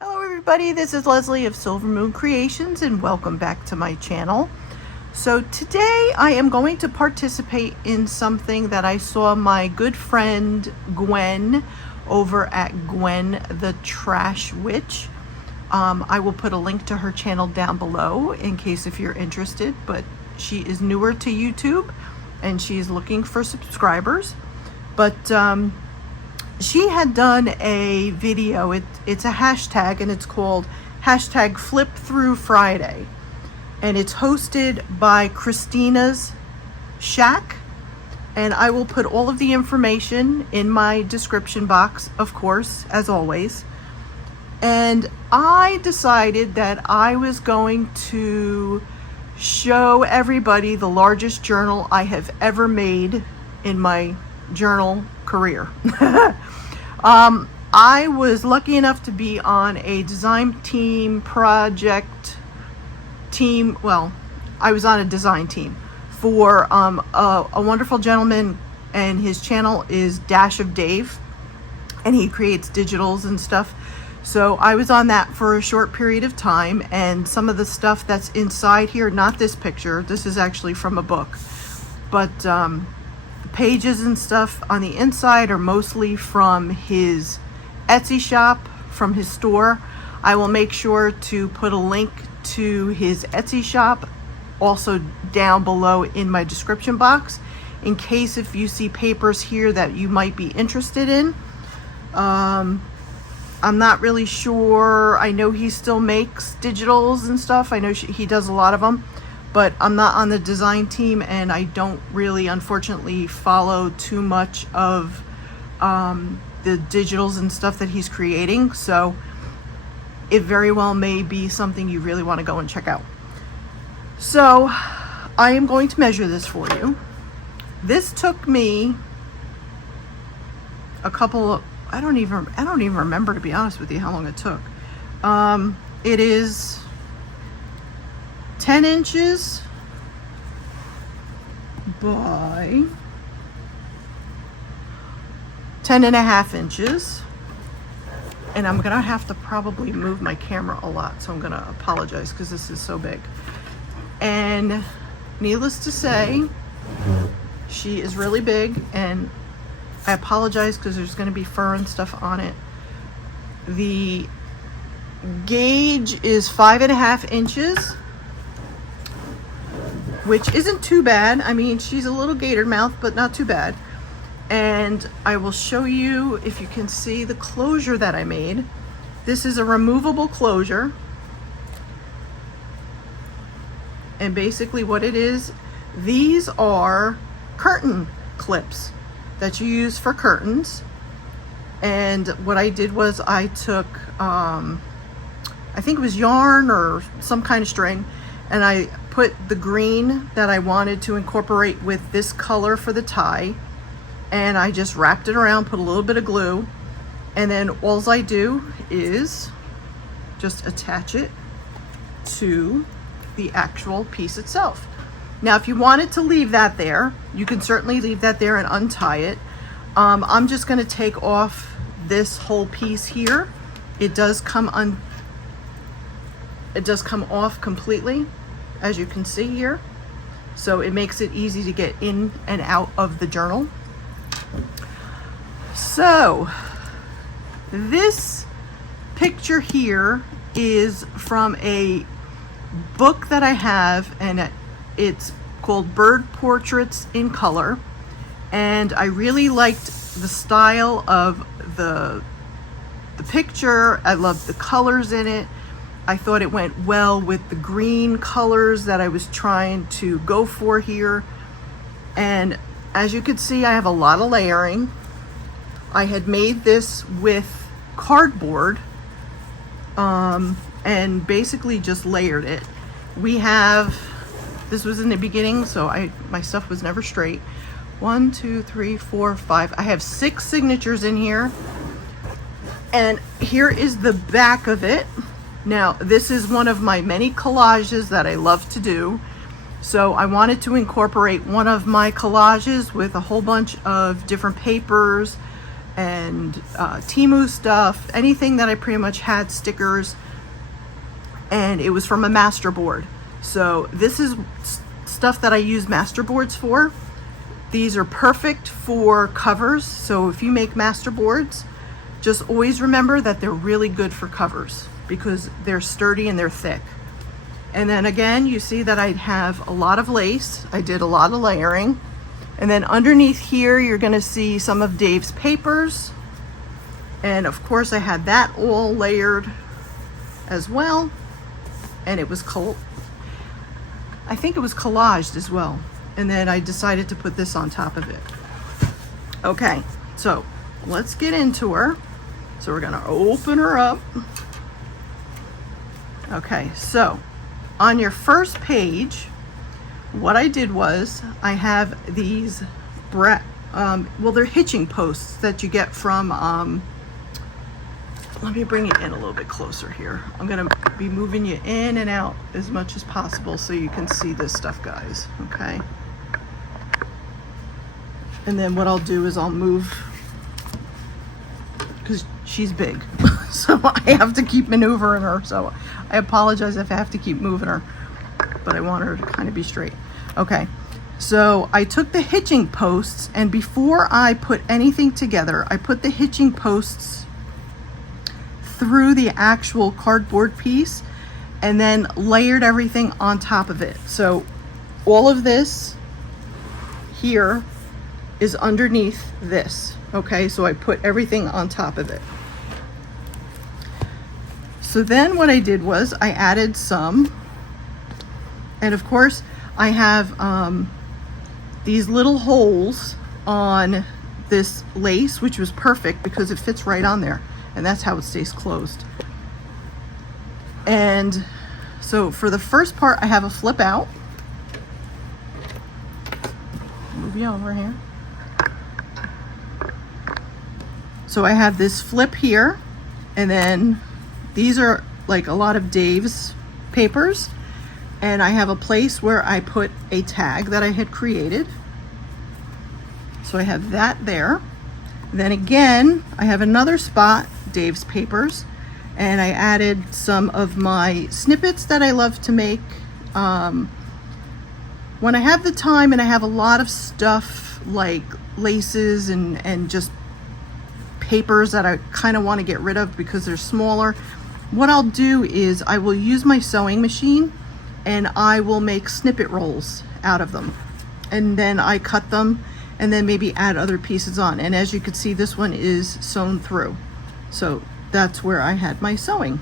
Hello everybody, this is Leslie of Silver Moon Creations and welcome back to my channel. So today I am going to participate in something that I saw my good friend Gwen over at Gwen The Trash Witch. I will put a link to her channel down below in case if you're interested, but she is newer to YouTube and she's looking for subscribers. But she had done a video, it's a hashtag, and it's called hashtag Flip Through Friday, and it's hosted by Christina's Shack, and I will put all of the information in my description box, of course, as always. And I decided that I was going to show everybody the largest journal I have ever made in my journal career. I was lucky enough to be on a design team project team. Well, I was on a design team for a wonderful gentleman, and his channel is Dash of Dave, and he creates digitals and stuff. So I was on that for a short period of time, and some of the stuff that's inside here, not this picture, this is actually from a book, but pages and stuff on the inside are mostly from his Etsy shop, from his store. I will make sure to put a link to his Etsy shop also down below in my description box, in case if you see papers here that you might be interested in. I'm not really sure. I know he still makes digitals and stuff. I know he does a lot of them, but I'm not on the design team, and I don't really, unfortunately, follow too much of the digitals and stuff that he's creating. So it very well may be something you really want to go and check out. So I am going to measure this for you. This took me a couple of, I don't even remember, to be honest with you, how long it took. It is 10 inches by 10.5 inches, and I'm gonna have to probably move my camera a lot, so I'm gonna apologize because this is so big. And needless to say, she is really big, and I apologize because there's going to be fur and stuff on it. The gauge is 5.5 inches, which isn't too bad. I mean, she's a little gator mouth, but not too bad. And I will show you, if you can see the closure that I made. This is a removable closure. And basically what it is, these are curtain clips that you use for curtains. And what I did was I took, I think it was yarn or some kind of string, and I put the green that I wanted to incorporate with this color for the tie, and I just wrapped it around, put a little bit of glue, and then all I do is just attach it to the actual piece itself. Now, if you wanted to leave that there, you can certainly leave that there and untie it. I'm just going to take off this whole piece here. It does come off completely, as you can see here. So it makes it easy to get in and out of the journal. So this picture here is from a book that I have, and it's called Bird Portraits in Color, and I really liked the style of the picture. I loved the colors in it. I thought it went well with the green colors that I was trying to go for here. And as you can see, I have a lot of layering. I had made this with cardboard and basically just layered it. This was in the beginning, so my stuff was never straight. 1, 2, 3, 4, 5. I have 6 signatures in here. And here is the back of it. Now, this is one of my many collages that I love to do. So I wanted to incorporate one of my collages with a whole bunch of different papers and Temu stuff, anything that I pretty much had, stickers, and it was from a master board. So this is stuff that I use master boards for. These are perfect for covers. So if you make master boards, just always remember that they're really good for covers because they're sturdy and they're thick. And then again, you see that I have a lot of lace. I did a lot of layering. And then underneath here, you're gonna see some of Dave's papers. And of course I had that all layered as well. And it was I think it was collaged as well. And then I decided to put this on top of it. Okay, so let's get into her. So we're gonna open her up. Okay, so on your first page, what I did was I have these, well, they're hitching posts that you get from, let me bring it in a little bit closer here. I'm gonna be moving you in and out as much as possible so you can see this stuff, guys, okay? And then what I'll do is I'll move, because she's big, so I have to keep maneuvering her, so I apologize if I have to keep moving her, but I want her to kind of be straight. Okay, so I took the hitching posts, and before I put anything together, I put the hitching posts through the actual cardboard piece and then layered everything on top of it. So all of this here is underneath this. Okay, so I put everything on top of it. So then what I did was I added some, and of course I have these little holes on this lace, which was perfect because it fits right on there, and that's how it stays closed. And so for the first part, I have a flip out. Move you over here. So I have this flip here, and then these are like a lot of Dave's papers, and I have a place where I put a tag that I had created. So I have that there. Then again, I have another spot, Dave's papers, and I added some of my snippets that I love to make. When I have the time and I have a lot of stuff like laces and just papers that I kind of want to get rid of because they're smaller, what I'll do is I will use my sewing machine and I will make snippet rolls out of them, and then I cut them and then maybe add other pieces on. And as you can see, this one is sewn through, so that's where I had my sewing.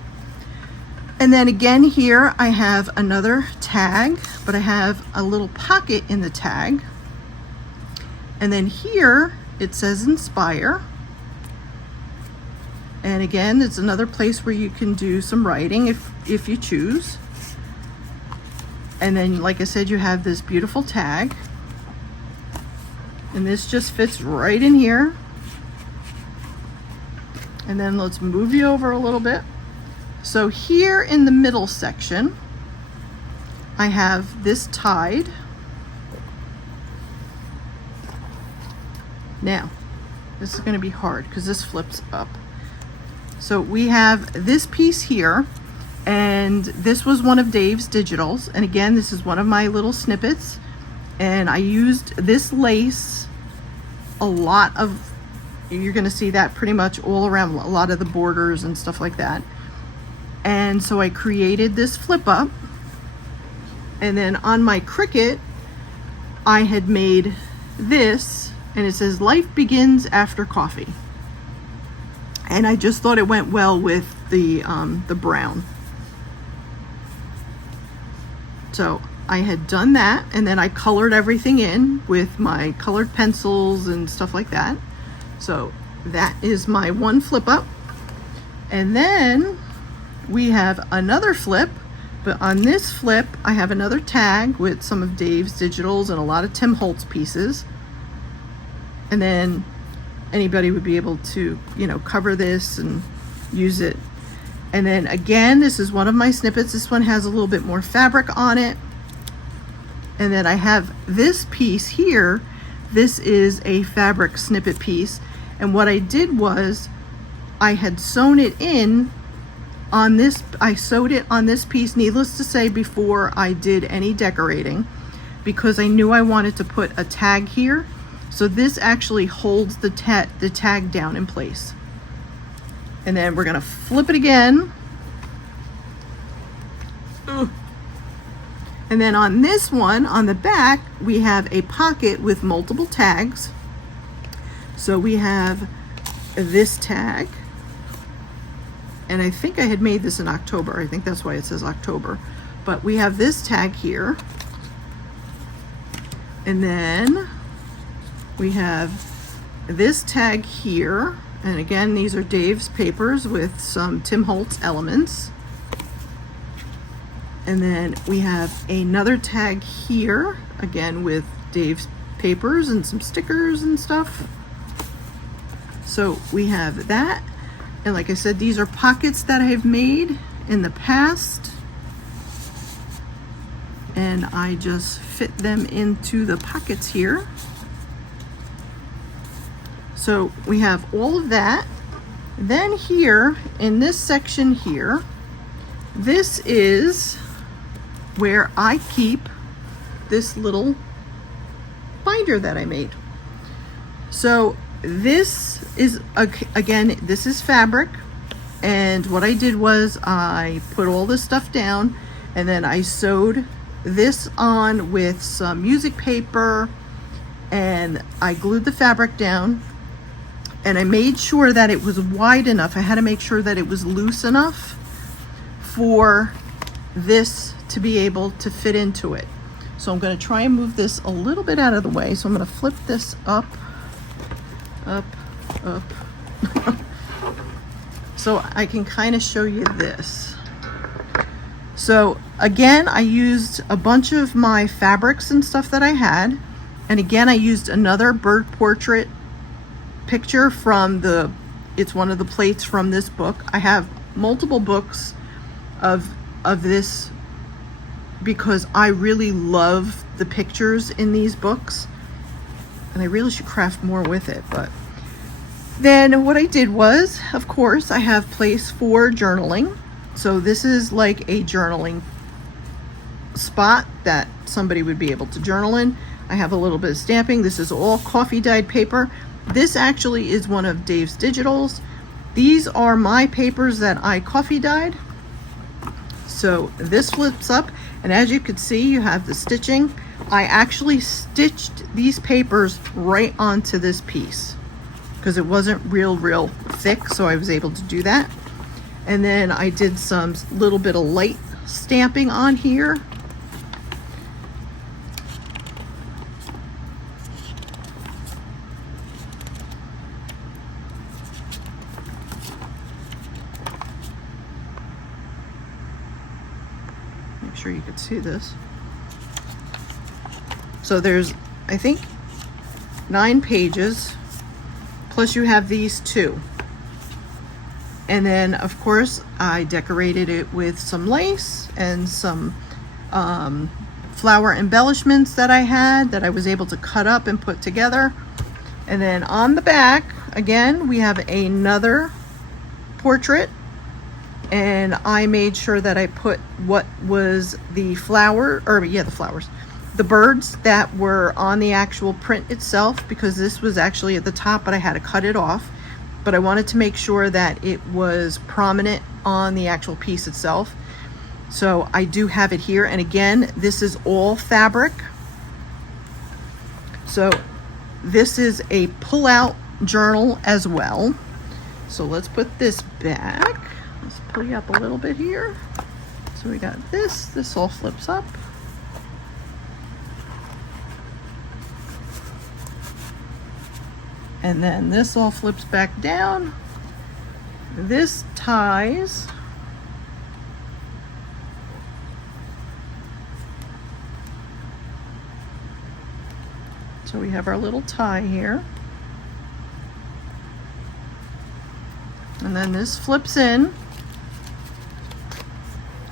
And then again here I have another tag, but I have a little pocket in the tag, and then here it says inspire. And again, it's another place where you can do some writing if you choose. And then, like I said, you have this beautiful tag. And this just fits right in here. And then let's move you over a little bit. So here in the middle section, I have this tied. Now, this is going to be hard because this flips up. So we have this piece here, and this was one of Dave's digitals. And again, this is one of my little snippets. And I used this lace a lot of, you're gonna see that pretty much all around a lot of the borders and stuff like that. And so I created this flip up. And then on my Cricut, I had made this, and it says life begins after coffee. And I just thought it went well with the brown. So I had done that, and then I colored everything in with my colored pencils and stuff like that. So that is my one flip up. And then we have another flip, but on this flip, I have another tag with some of Dave's digitals and a lot of Tim Holtz pieces. And then anybody would be able to, you know, cover this and use it. And then again, this is one of my snippets. This one has a little bit more fabric on it. And then I have this piece here. This is a fabric snippet piece. And what I did was I had sewn it in on this, I sewed it on this piece, needless to say, before I did any decorating, because I knew I wanted to put a tag here. So this actually holds the tag down in place. And then we're gonna flip it again. Ugh. And then on this one, on the back, we have a pocket with multiple tags. So we have this tag, and I think I had made this in October. I think that's why it says October. But we have this tag here. And then we have this tag here. And again, these are Dave's papers with some Tim Holtz elements. And then we have another tag here, again with Dave's papers and some stickers and stuff. So we have that. And like I said, these are pockets that I've made in the past. And I just fit them into the pockets here. So we have all of that. Then here, in this section here, this is where I keep this little binder that I made. So this is, again, this is fabric. And what I did was I put all this stuff down, and then I sewed this on with some music paper, and I glued the fabric down, and I made sure that it was wide enough. I had to make sure that it was loose enough for this to be able to fit into it. So I'm going to try and move this a little bit out of the way. So I'm going to flip this up, up, up. So I can kind of show you this. So again, I used a bunch of my fabrics and stuff that I had. And again, I used another bird portrait picture from it's one of the plates from this book. I have multiple books of this because I really love the pictures in these books. And I really should craft more with it. But then what I did was, of course, I have place for journaling. So this is like a journaling spot that somebody would be able to journal in. I have a little bit of stamping. This is all coffee dyed paper. This actually is one of Dave's digitals. These are my papers that I coffee dyed. So this flips up, and as you can see, you have the stitching. I actually stitched these papers right onto this piece because it wasn't real thick, so I was able to do that. And then I did some little bit of light stamping on here. Make sure you could see this. So there's, I think, 9 pages, plus you have these 2. And then, of course, I decorated it with some lace and some flower embellishments that I had that I was able to cut up and put together. And then on the back, again, we have another portrait. And I made sure that I put what was the flower, or yeah, the flowers, the birds that were on the actual print itself, because this was actually at the top, but I had to cut it off. But I wanted to make sure that it was prominent on the actual piece itself. So I do have it here. And again, this is all fabric. So this is a pull-out journal as well. So let's put this back. Let's pull you up a little bit here. So we got this all flips up. And then this all flips back down. This ties. So we have our little tie here. And then this flips in.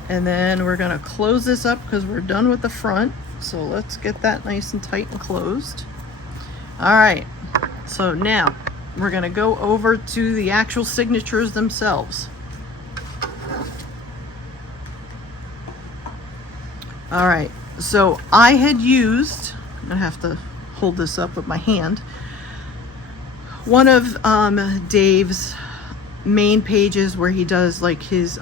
And then we're gonna close this up because we're done with the front. So let's get that nice and tight and closed. All right. So now we're going to go over to the actual signatures themselves. All right, so I had used, I have to hold this up with my hand, one of Dave's main pages where he does like his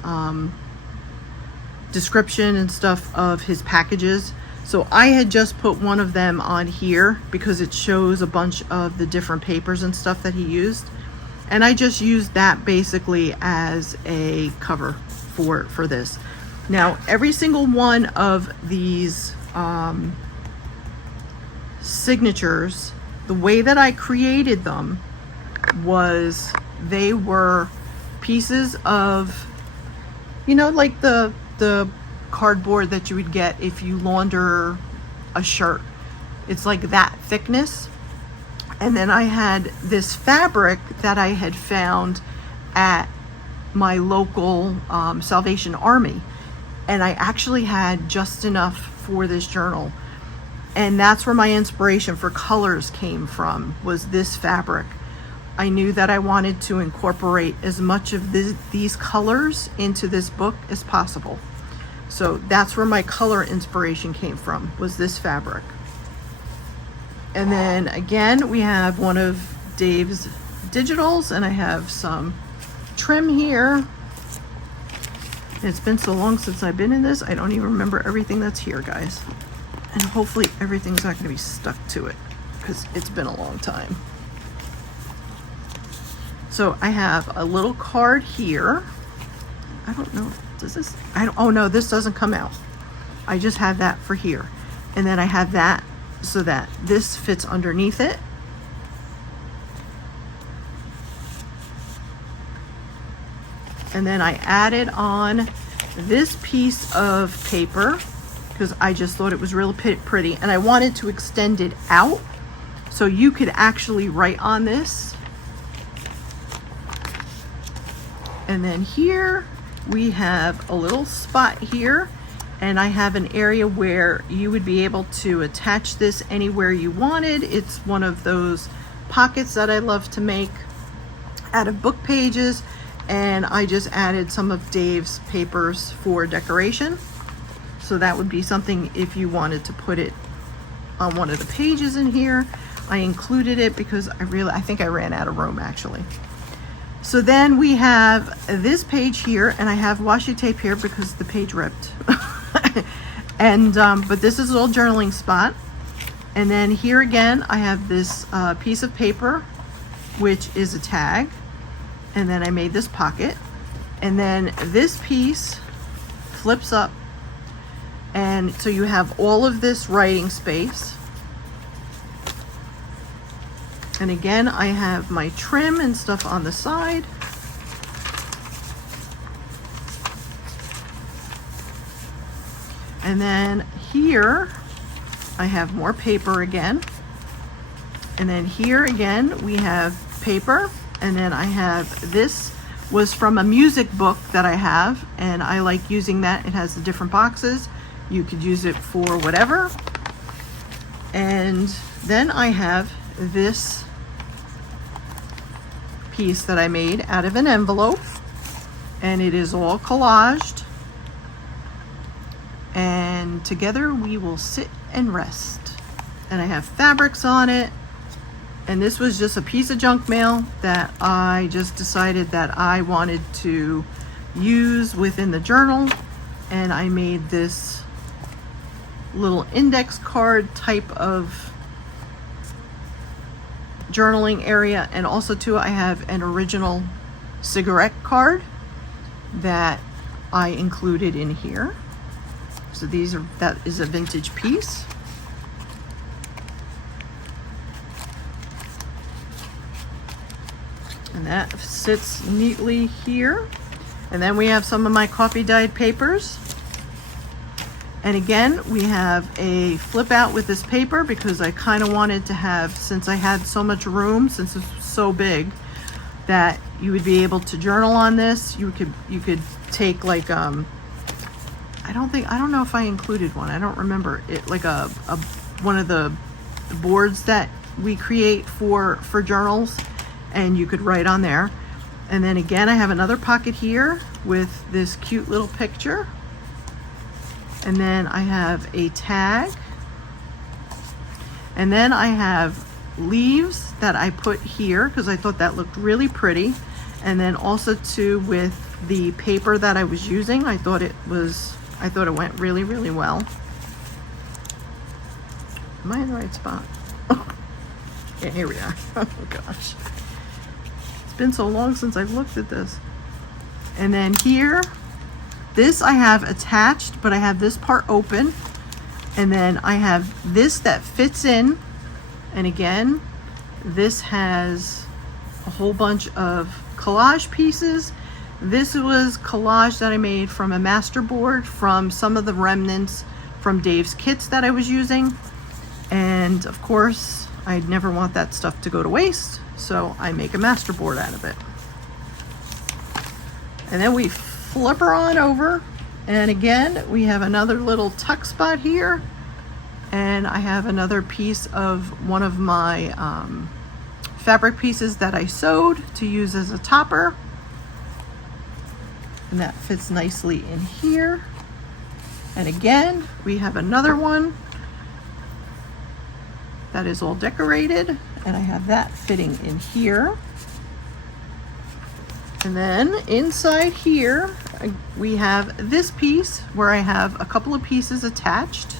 description and stuff of his packages. So I had just put one of them on here because it shows a bunch of the different papers and stuff that he used. And I just used that basically as a cover for this. Now, every single one of these signatures, the way that I created them was they were pieces of, you know, like the cardboard that you would get if you launder a shirt. It's like that thickness. And then I had this fabric that I had found at my local Salvation Army. And I actually had just enough for this journal. And that's where my inspiration for colors came from, was this fabric. I knew that I wanted to incorporate as much of these colors into this book as possible. So that's where my color inspiration came from, was this fabric. And then again, we have one of Dave's digitals, and I have some trim here. It's been so long since I've been in this, I don't even remember everything that's here, guys. And hopefully everything's not going to be stuck to it because it's been a long time. So I have a little card here. I don't know, does this, oh no, this doesn't come out. I just have that for here. And then I have that so that this fits underneath it. And then I added on this piece of paper because I just thought it was really pretty, and I wanted to extend it out so you could actually write on this. And then here we have a little spot here, and I have an area where you would be able to attach this anywhere you wanted. It's one of those pockets that I love to make out of book pages. And I just added some of Dave's papers for decoration. So that would be something if you wanted to put it on one of the pages in here. I included it because I think I ran out of room actually. So then we have this page here, and I have washi tape here because the page ripped. And but this is a little journaling spot. And then here again, I have this piece of paper, which is a tag. And then I made this pocket, and then this piece flips up, and so you have all of this writing space. And again, I have my trim and stuff on the side. And then here I have more paper again, and then here again we have paper. And then I have, this was from a music book that I have, and I like using that. It has the different boxes. You could use it for whatever. And then I have this piece that I made out of an envelope, and it is all collaged. And together we will sit and rest. And I have fabrics on it. And this was just a piece of junk mail that I just decided that I wanted to use within the journal. And I made this little index card type of journaling area. And also too, I have an original cigarette card that I included in here. So that is a vintage piece. And that sits neatly here. And then we have some of my coffee dyed papers. And again, we have a flip out with this paper because I kind of wanted to have, since I had so much room, since it's so big, that you would be able to journal on this. You could take like I don't know if I included one. I don't remember it, like one of the boards that we create for journals. and you could write on there. And then again, I have another pocket here with this cute little picture. And then I have a tag. And then I have leaves that I put here because I thought that looked really pretty. And then also too with the paper that I was using, I thought it went really, really well. Am I in the right spot? Yeah, here we are. Oh gosh. It's been so long since I've looked at this. And then here, this I have attached, but I have this part open. And then I have this that fits in. And again, this has a whole bunch of collage pieces. This was collage that I made from a masterboard from some of the remnants from Dave's kits that I was using. And of course, I'd never want that stuff to go to waste, so I make a masterboard out of it. And then we flip her on over, and again, we have another little tuck spot here, and I have another piece of one of my fabric pieces that I sewed to use as a topper. And that fits nicely in here. And again, we have another one that is all decorated, and I have that fitting in here. And then inside here, we have this piece where I have a couple of pieces attached,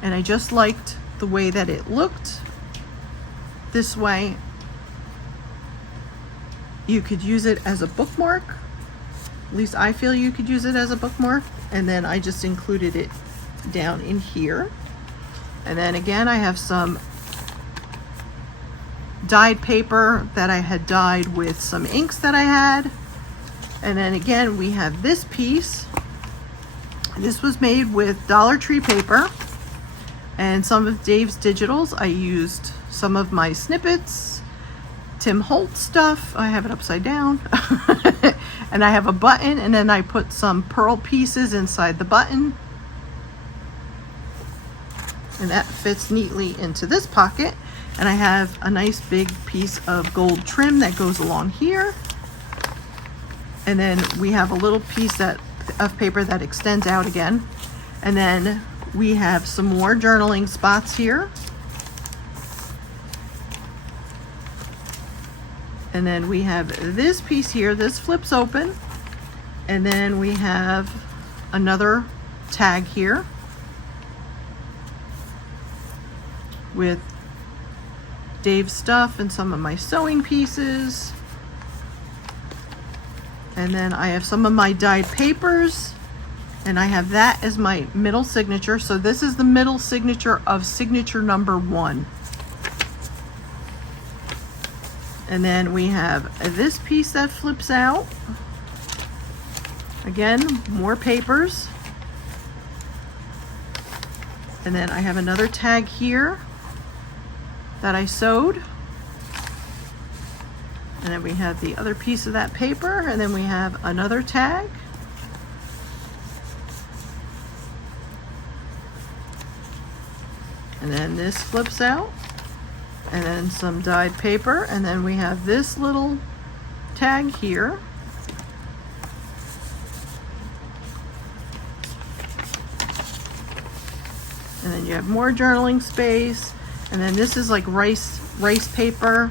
and I just liked the way that it looked. This way, you could use it as a bookmark. At least I feel you could use it as a bookmark. And then I just included it down in here. And then again, I have some dyed paper that I had dyed with some inks that I had. And then again, we have this piece. This was made with Dollar Tree paper and some of Dave's digitals. I used some of my snippets, Tim Holtz stuff. I have it upside down. And I have a button, and then I put some pearl pieces inside the button. And that fits neatly into this pocket. And I have a nice big piece of gold trim that goes along here. And then we have a little piece of paper that extends out again. And then we have some more journaling spots here. And then we have this piece here, this flips open. And then we have another tag here with Dave's stuff and some of my sewing pieces. And then I have some of my dyed papers, and I have that as my middle signature. So this is the middle signature of signature number 1. And then we have this piece that flips out. Again, more papers. And then I have another tag here that I sewed. And then we have the other piece of that paper, and then we have another tag. And then this flips out. And then some dyed paper, and then we have this little tag here. And then you have more journaling space, and then this is like rice paper.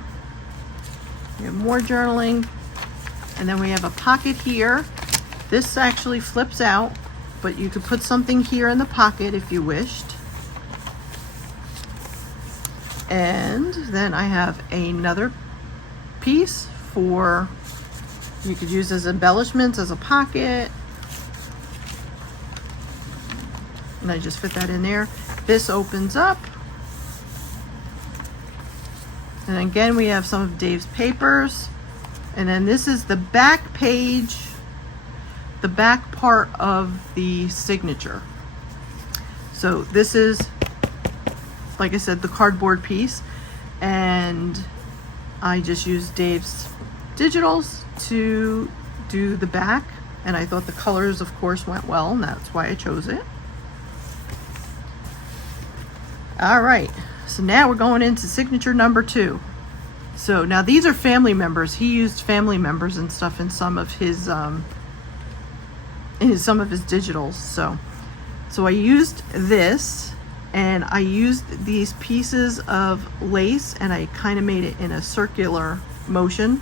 You have more journaling, and then we have a pocket here. This actually flips out, but you could put something here in the pocket if you wished. And then I have another piece for, you could use as embellishments, as a pocket. And I just fit that in there. This opens up. And again, we have some of Dave's papers. And then this is the back page, the back part of the signature. So this is, like I said, the cardboard piece, and I just used Dave's digitals to do the back, and I thought the colors of course went well, and that's why I chose it. All right, so now we're going into signature number 2. So now these are family members. He used family members and stuff in some of his digitals. So I used this, and I used these pieces of lace, and I kind of made it in a circular motion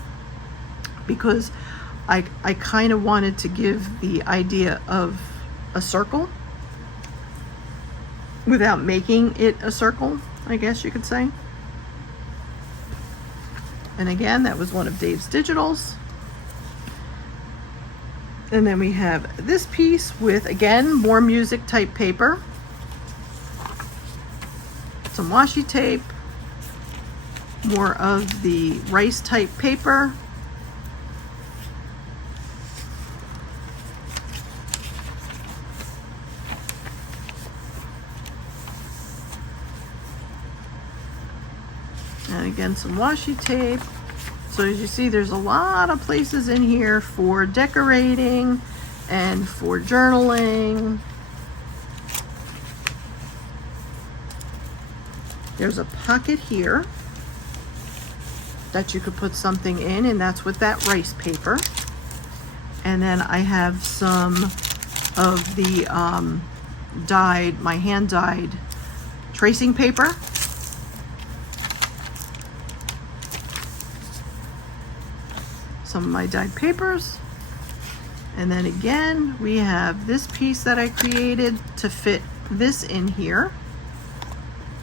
because I kind of wanted to give the idea of a circle without making it a circle, I guess you could say. And again, that was one of Dave's digitals. And then we have this piece with, again, more music type paper, some washi tape, more of the rice type paper, and again some washi tape. So as you see, there's a lot of places in here for decorating and for journaling. There's a pocket here that you could put something in, and that's with that rice paper. And then I have some of the my hand dyed tracing paper. Some of my dyed papers. And then again, we have this piece that I created to fit this in here.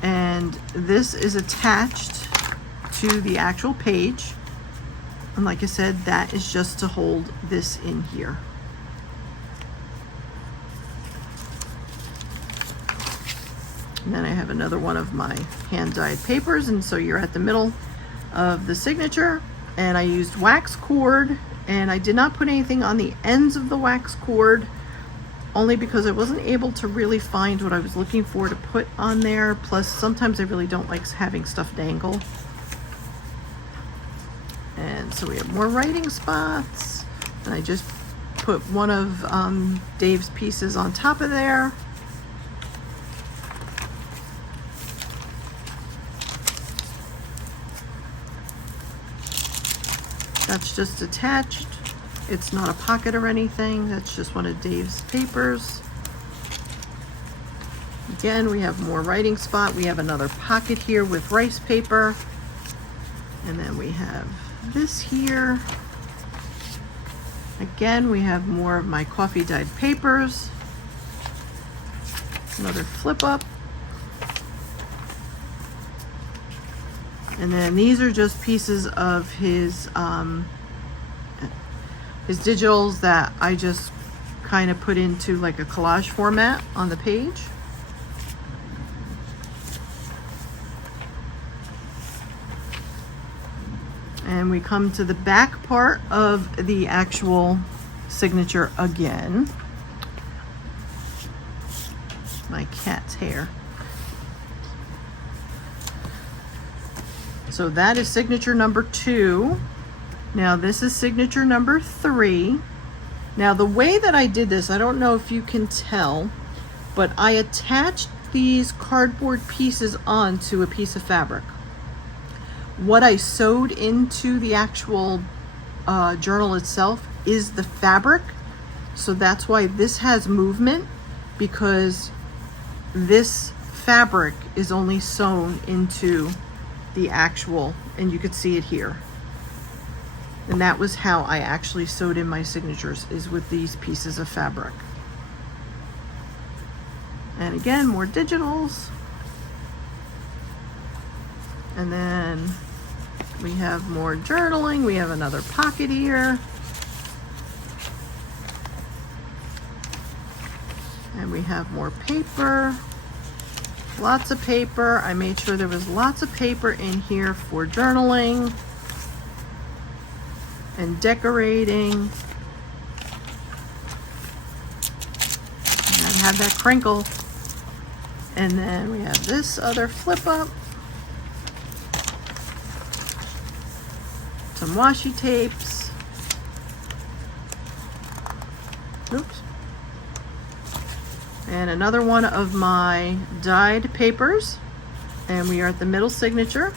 And this is attached to the actual page. And like I said, that is just to hold this in here. And then I have another one of my hand dyed papers, and so you're at the middle of the signature. And I used wax cord, and I did not put anything on the ends of the wax cord, only because I wasn't able to really find what I was looking for to put on there. Plus, sometimes I really don't like having stuff dangle. And so we have more writing spots, and I just put one of Dave's pieces on top of there. That's just attached. It's not a pocket or anything. That's just one of Dave's papers. Again, we have more writing spot. We have another pocket here with rice paper. And then we have this here. Again, we have more of my coffee dyed papers. Another flip up. And then these are just pieces of his digitals that I just kind of put into like a collage format on the page. And we come to the back part of the actual signature again. My cat's hair. So that is signature number 2. Now this is signature number 3. Now the way that I did this, I don't know if you can tell, but I attached these cardboard pieces onto a piece of fabric. What I sewed into the actual journal itself is the fabric. So that's why this has movement, because this fabric is only sewn into the actual, and you could see it here. And that was how I actually sewed in my signatures, is with these pieces of fabric. And again, more digitals. And then we have more journaling. We have another pocket here. And we have more paper. Lots of paper. I made sure there was lots of paper in here for journaling and decorating. And I have that crinkle. And then we have this other flip up. Some washi tapes. Oops. And another one of my dyed papers. And we are at the middle signature.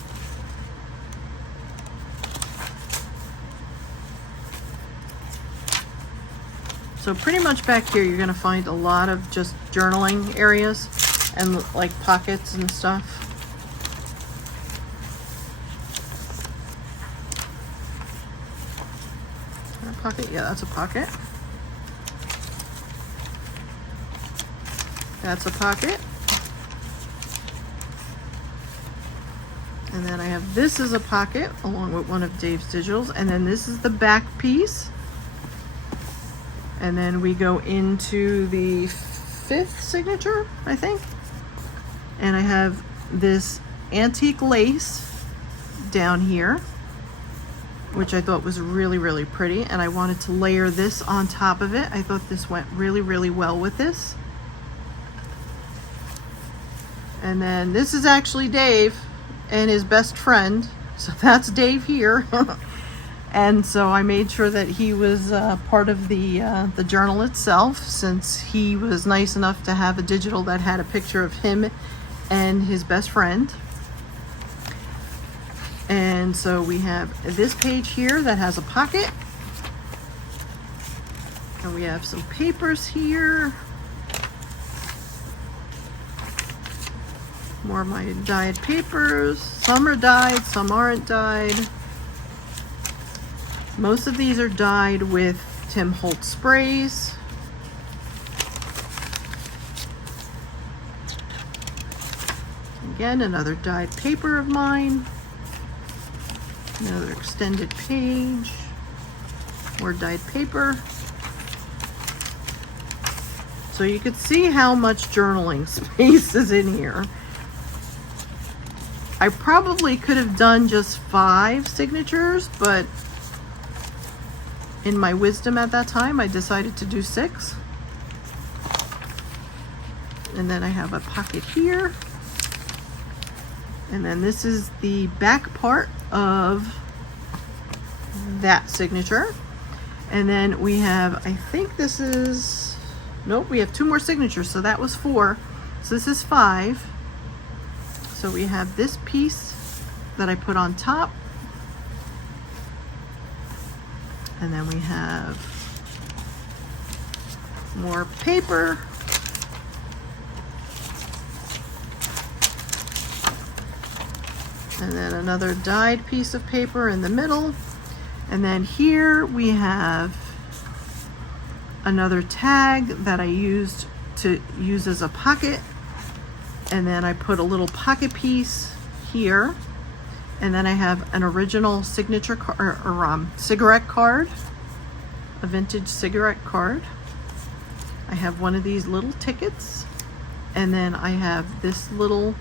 So pretty much back here, you're gonna find a lot of just journaling areas and like pockets and stuff. A pocket, yeah, that's a pocket. That's a pocket. And then I have this as a pocket along with one of Dave's digitals. And then this is the back piece. And then we go into the 5th signature, I think. And I have this antique lace down here, which I thought was really, really pretty. And I wanted to layer this on top of it. I thought this went really, really well with this. And then this is actually Dave and his best friend. So that's Dave here. And so I made sure that he was part of the journal itself, since he was nice enough to have a digital that had a picture of him and his best friend. And so we have this page here that has a pocket. And we have some papers here. More of my dyed papers. Some are dyed, some aren't dyed. Most of these are dyed with Tim Holtz sprays. Again, another dyed paper of mine. Another extended page. More dyed paper. So you can see how much journaling space is in here. I probably could have done just 5 signatures, but in my wisdom at that time, I decided to do 6. And then I have a pocket here. And then this is the back part of that signature. And then we have, I think this is, nope, we have 2 more signatures. So that was 4. So this is 5. So we have this piece that I put on top. And then we have more paper. And then another dyed piece of paper in the middle. And then here we have another tag that I used to use as a pocket. And then I put a little pocket piece here. And then I have an original signature or cigarette card, a vintage cigarette card. I have one of these little tickets. And then I have this little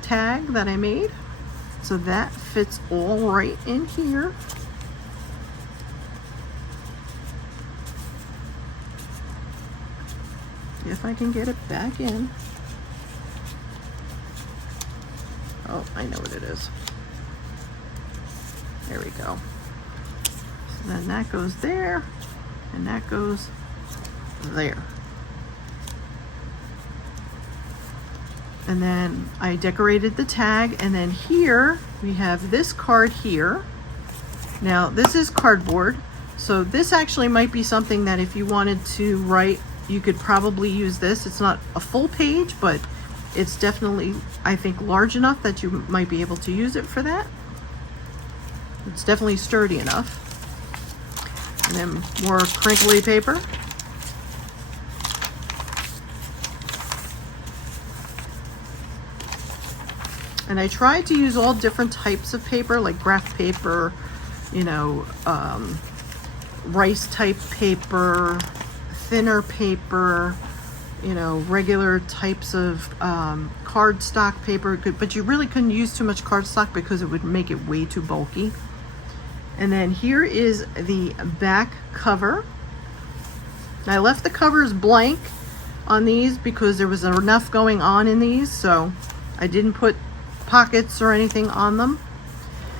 tag that I made. So that fits all right in here. If I can get it back in. Oh, I know what it is. There we go. So then that goes there, and that goes there. And then I decorated the tag, and then here we have this card here. Now this is cardboard, so this actually might be something that if you wanted to write, you could probably use this. It's not a full page, but it's definitely, I think, large enough that you might be able to use it for that. It's definitely sturdy enough. And then more crinkly paper. And I tried to use all different types of paper, like graph paper, you know, rice type paper, thinner paper, you know, regular types of cardstock paper, but you really couldn't use too much cardstock because it would make it way too bulky. And then here is the back cover. I left the covers blank on these because there was enough going on in these, so I didn't put pockets or anything on them.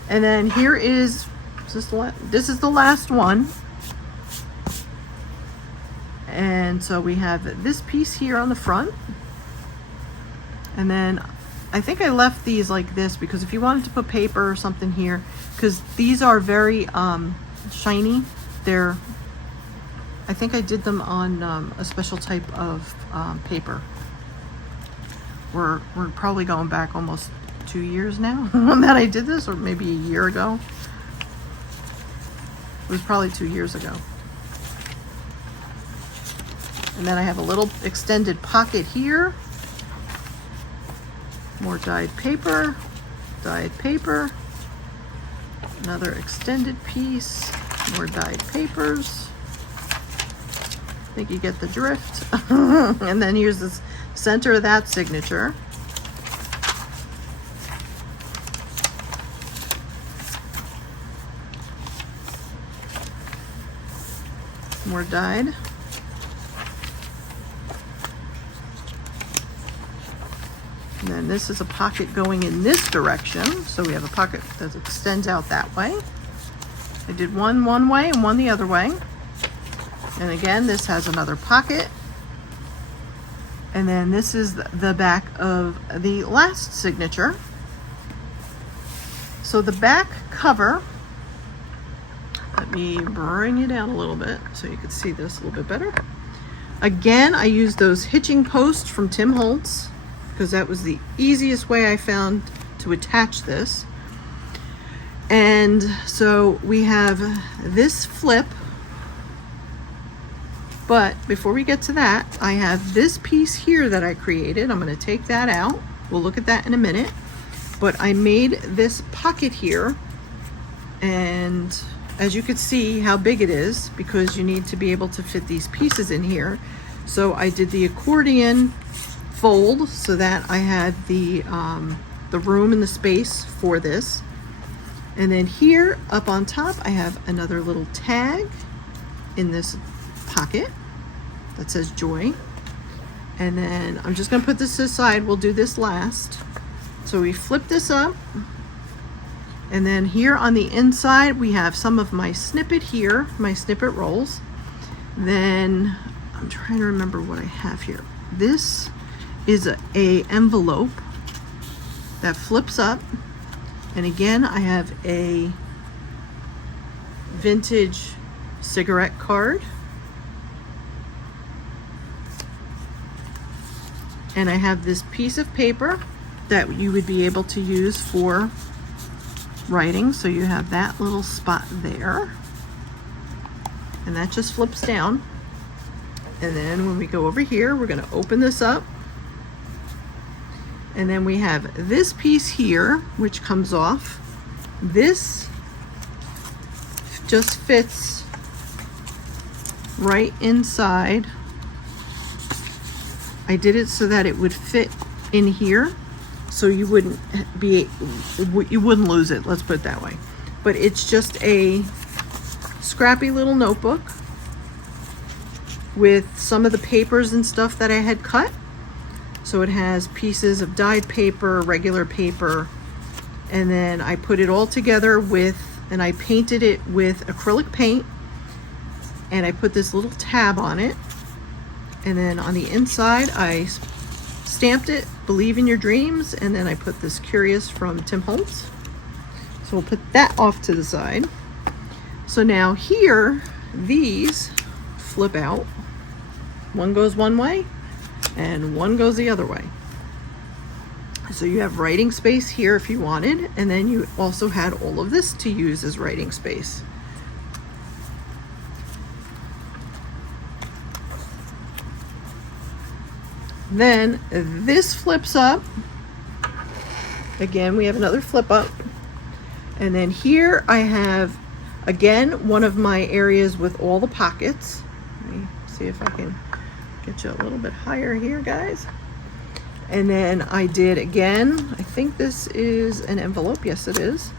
And then here is, this is the last one. And so we have this piece here on the front. And then I think I left these like this because if you wanted to put paper or something here, because these are very shiny. They're I think I did them on a special type of paper. We're probably going back almost 2 years now that I did this, or maybe a year ago. It was probably 2 years ago. And then I have a little extended pocket here. More dyed paper, another extended piece, more dyed papers. I think you get the drift. And then here's the center of that signature. More dyed. And then this is a pocket going in this direction. So we have a pocket that extends out that way. I did one way and one the other way. And again, this has another pocket. And then this is the back of the last signature. So the back cover, let me bring you down a little bit so you can see this a little bit better. Again, I used those hitching posts from Tim Holtz, because that was the easiest way I found to attach this. And so we have this flip, but before we get to that, I have this piece here that I created. I'm going to take that out. We'll look at that in a minute. But I made this pocket here, and as you can see how big it is, because you need to be able to fit these pieces in here. So I did the accordion fold so that I had the room and the space for this. And then here up on top, I have another little tag in this pocket that says Joy. And then I'm just going to put this aside. We'll do this last. So we flip this up. And then here on the inside, we have some of my snippet here, my snippet rolls. Then I'm trying to remember what I have here. This is a envelope that flips up. And again, I have a vintage cigarette card. And I have this piece of paper that you would be able to use for writing. So you have that little spot there. And that just flips down. And then when we go over here, we're going to open this up. And then we have this piece here, which comes off. This just fits right inside. I did it so that it would fit in here, so you wouldn't lose it, let's put it that way. But it's just a scrappy little notebook with some of the papers and stuff that I had cut. So it has pieces of dyed paper, regular paper, and then I put it all together and I painted it with acrylic paint, and I put this little tab on it. And then on the inside, I stamped it, Believe in Your Dreams, and then I put this Curious from Tim Holtz. So we'll put that off to the side. So now here, these flip out. One goes one way, and one goes the other way. So you have writing space here if you wanted, and then you also had all of this to use as writing space. Then this flips up. Again, we have another flip up. And then here I have, again, one of my areas with all the pockets. Let me see if I can get you a little bit higher here, guys. And then I did, again, I think this is an envelope. Yes, it is.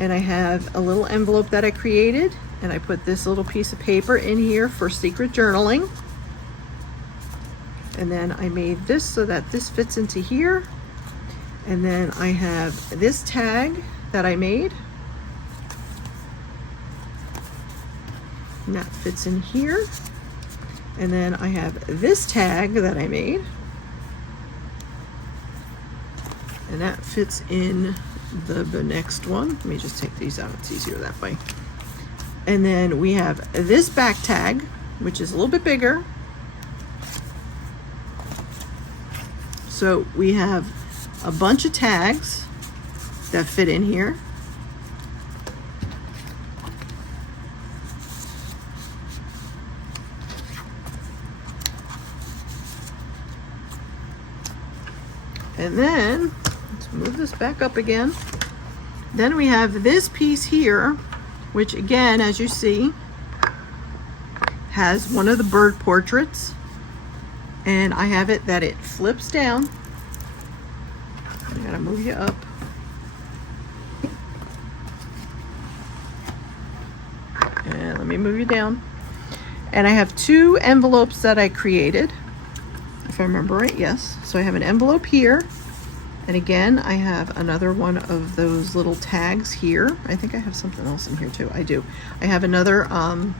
And I have a little envelope that I created, and I put this little piece of paper in here for secret journaling. And then I made this so that this fits into here. And then I have this tag that I made. And that fits in here. And then I have this tag that I made. And that fits in the next one. Let me just take these out, it's easier that way. And then we have this back tag which is a little bit bigger. So we have a bunch of tags that fit in here. And then, let's move this back up again. Then we have this piece here, which again, as you see, has one of the bird portraits. And I have it that it flips down. I gotta move you up. And let me move you down. And I have 2 envelopes that I created, if I remember right, yes. So I have an envelope here. And again, I have another one of those little tags here. I think I have something else in here too. I do. I have another one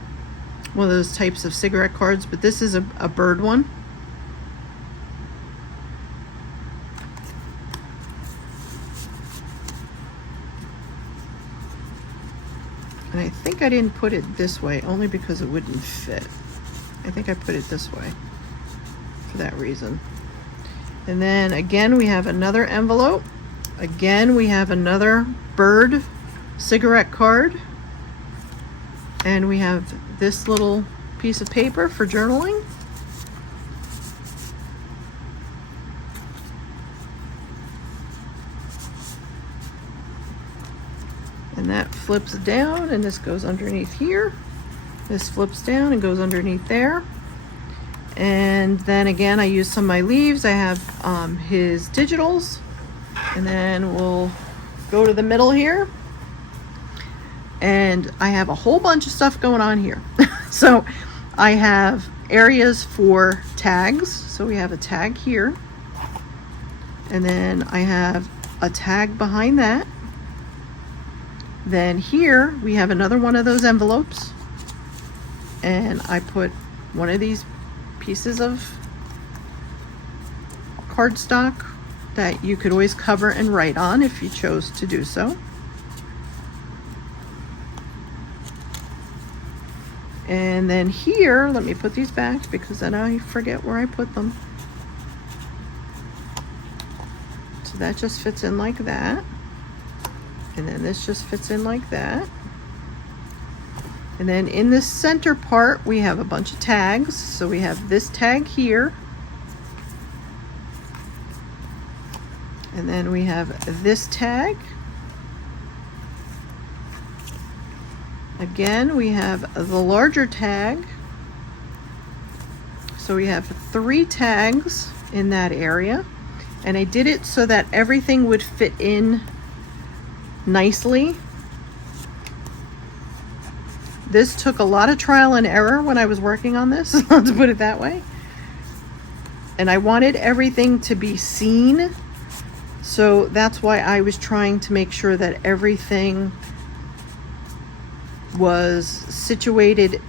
of those types of cigarette cards, but this is a bird one. And I think I didn't put it this way only because it wouldn't fit. I think I put it this way for that reason. And then again, we have another envelope. Again, we have another bird cigarette card. And we have this little piece of paper for journaling. And that flips down, and this goes underneath here. This flips down and goes underneath there. And then again, I use some of my leaves. I have his digitals. And then we'll go to the middle here. And I have a whole bunch of stuff going on here. So I have areas for tags. So we have a tag here. And then I have a tag behind that. Then here we have another one of those envelopes. And I put one of these pieces of cardstock that you could always cover and write on if you chose to do so. And then here, let me put these back because then I forget where I put them. So that just fits in like that. And then this just fits in like that. And then in this center part, we have a bunch of tags. So we have this tag here. And then we have this tag. Again, we have the larger tag. So we have 3 tags in that area. And I did it so that everything would fit in nicely. This took a lot of trial and error when I was working on this, let's put it that way. And I wanted everything to be seen, so that's why I was trying to make sure that everything was situated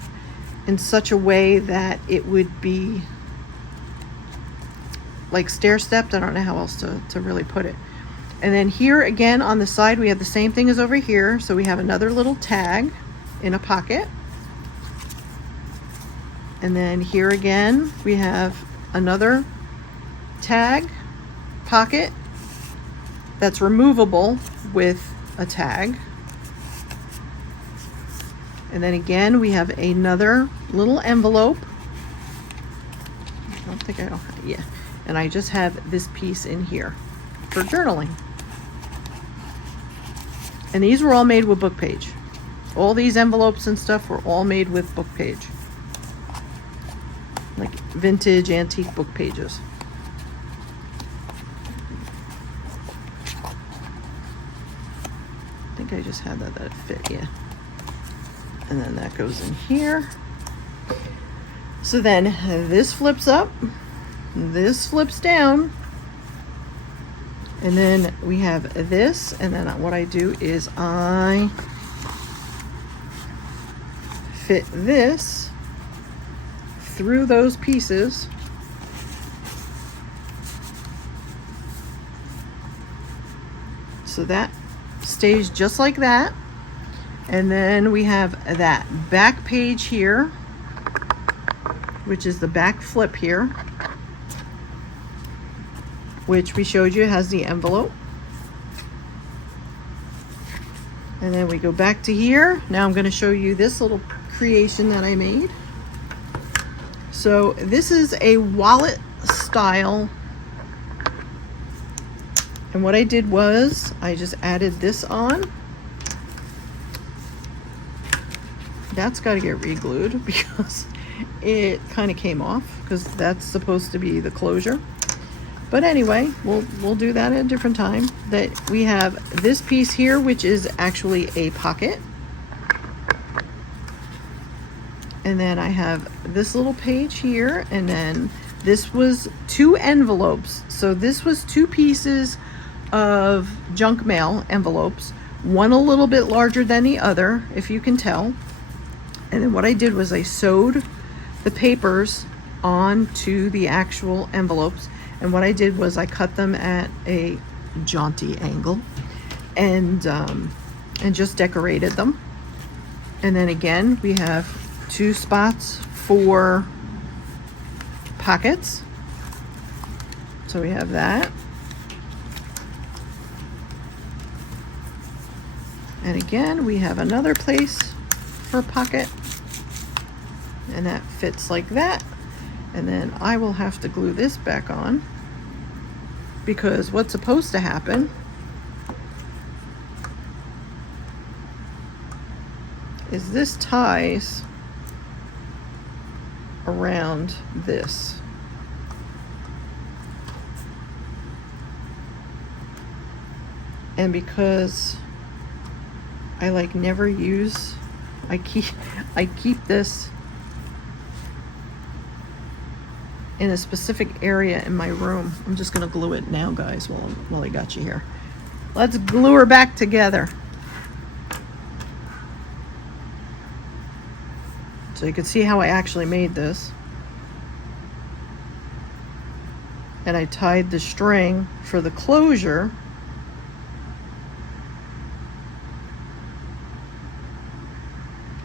in such a way that it would be like stair-stepped. I don't know how else to really put it. And then here again on the side, we have the same thing as over here. So we have another little tag in a pocket. And then here again, we have another tag pocket that's removable with a tag. And then again, we have another little envelope. I don't think I don't have, yeah. And I just have this piece in here for journaling. And these were all made with book page. All these envelopes and stuff were all made with book page. Like vintage antique book pages. I think I just had that it fit, yeah. And then that goes in here. So then this flips up, this flips down, and then we have this, and then what I do is I fit this through those pieces. So that stays just like that. And then we have that back page here. which is the back flip here, which we showed you has the envelope. And then we go back to here. Now I'm going to show you this little creation that I made. So this is a wallet style. And what I did was I just added this on. That's got to get re-glued because it kind of came off, because that's supposed to be the closure. But anyway, we'll do that at a different time. That we have this piece here, which is actually a pocket. And then I have this little page here, and then this was 2 envelopes. So this was 2 pieces of junk mail envelopes, one a little bit larger than the other, if you can tell. And then what I did was I sewed the papers onto the actual envelopes. And what I did was I cut them at a jaunty angle and just decorated them. And then again, we have 2 spots for pockets. So we have that. And again, we have another place for a pocket. And that fits like that. And then I will have to glue this back on, because what's supposed to happen is this ties around this. And because I like never use, I keep this in a specific area in my room. I'm just gonna glue it now, guys, while I got you here. Let's glue her back together. So you can see how I actually made this. And I tied the string for the closure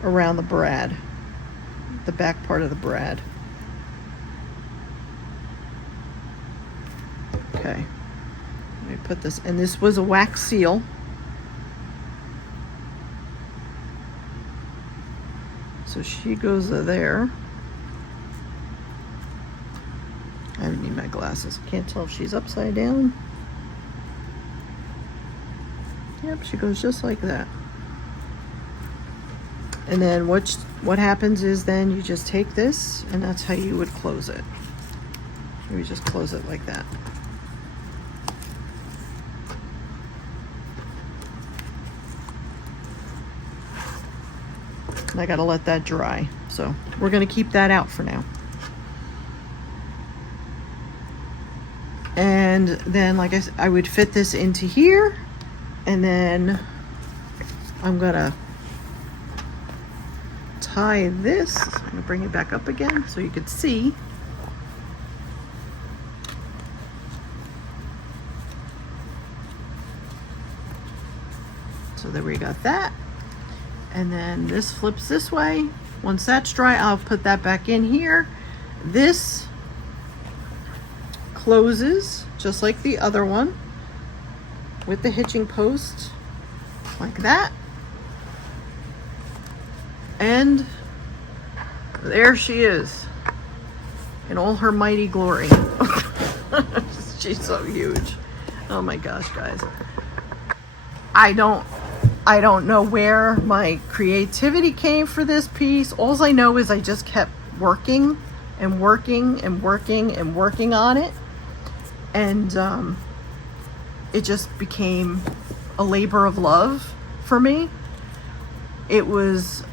around the brad, the back part of the brad. Okay, let me put this, and this was a wax seal. So she goes there. I need my glasses. Can't tell if she's upside down. Yep, she goes just like that. And then what happens is then you just take this, and that's how you would close it. You just close it like that. And I gotta let that dry. So we're gonna keep that out for now. And then, like I said, I would fit this into here, and then I'm gonna tie this. I'm gonna bring it back up again so you could see. So there we got that. And then this flips this way. Once that's dry, I'll put that back in here. This closes just like the other one with the hitching post, like that. And there she is in all her mighty glory. She's so huge. Oh my gosh, guys. I don't know where my creativity came for this piece. All I know is I just kept working and working and working and working on it. And it just became a labor of love for me. It was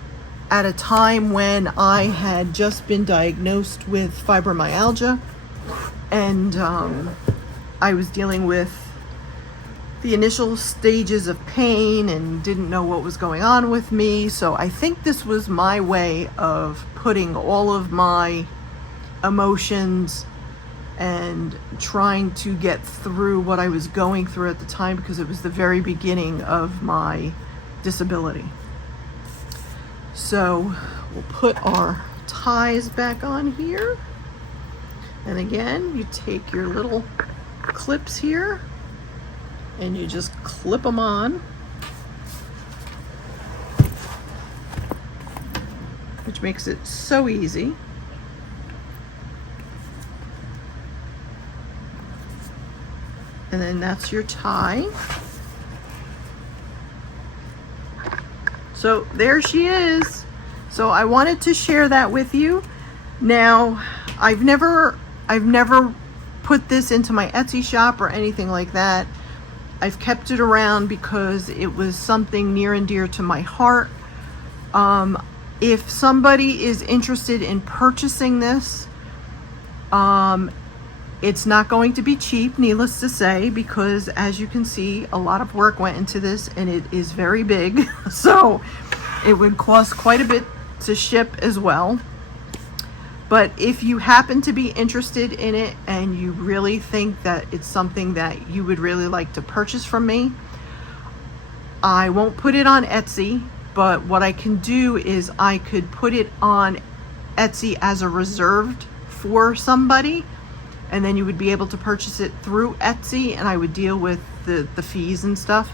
at a time when I had just been diagnosed with fibromyalgia, and I was dealing with the initial stages of pain and didn't know what was going on with me. So I think this was my way of putting all of my emotions and trying to get through what I was going through at the time, because it was the very beginning of my disability. So we'll put our ties back on here. And again, you take your little clips here and you just clip them on, which makes it so easy. And then that's your tie. So there she is. So I wanted to share that with you. Now, I've never put this into my Etsy shop or anything like that. I've kept it around because it was something near and dear to my heart. If somebody is interested in purchasing this, it's not going to be cheap, needless to say, because as you can see, a lot of work went into this and it is very big. So it would cost quite a bit to ship as well. But if you happen to be interested in it and you really think that it's something that you would really like to purchase from me, I won't put it on Etsy, but what I can do is I could put it on Etsy as a reserved for somebody, and then you would be able to purchase it through Etsy and I would deal with the fees and stuff.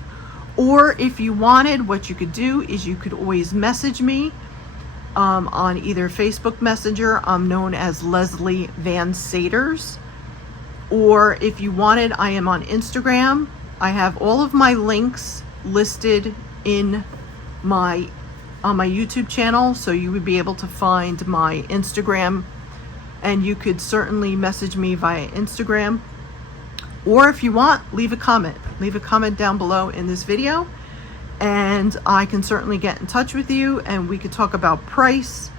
Or if you wanted, what you could do is you could always message me on either Facebook Messenger. I'm known as Leslie Van Saters. Or if you wanted, I am on Instagram. I have all of my links listed in on my YouTube channel, so you would be able to find my Instagram, and you could certainly message me via Instagram. Or if you want, leave a comment down below in this video, and I can certainly get in touch with you and we could talk about price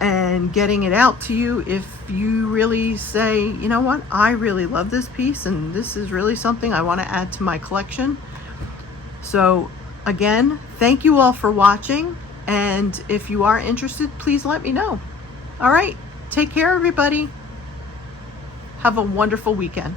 and getting it out to you if you really say, you know what, I really love this piece and this is really something I want to add to my collection. So again, thank you all for watching, and if you are interested, please let me know. All right, take care everybody. Have a wonderful weekend.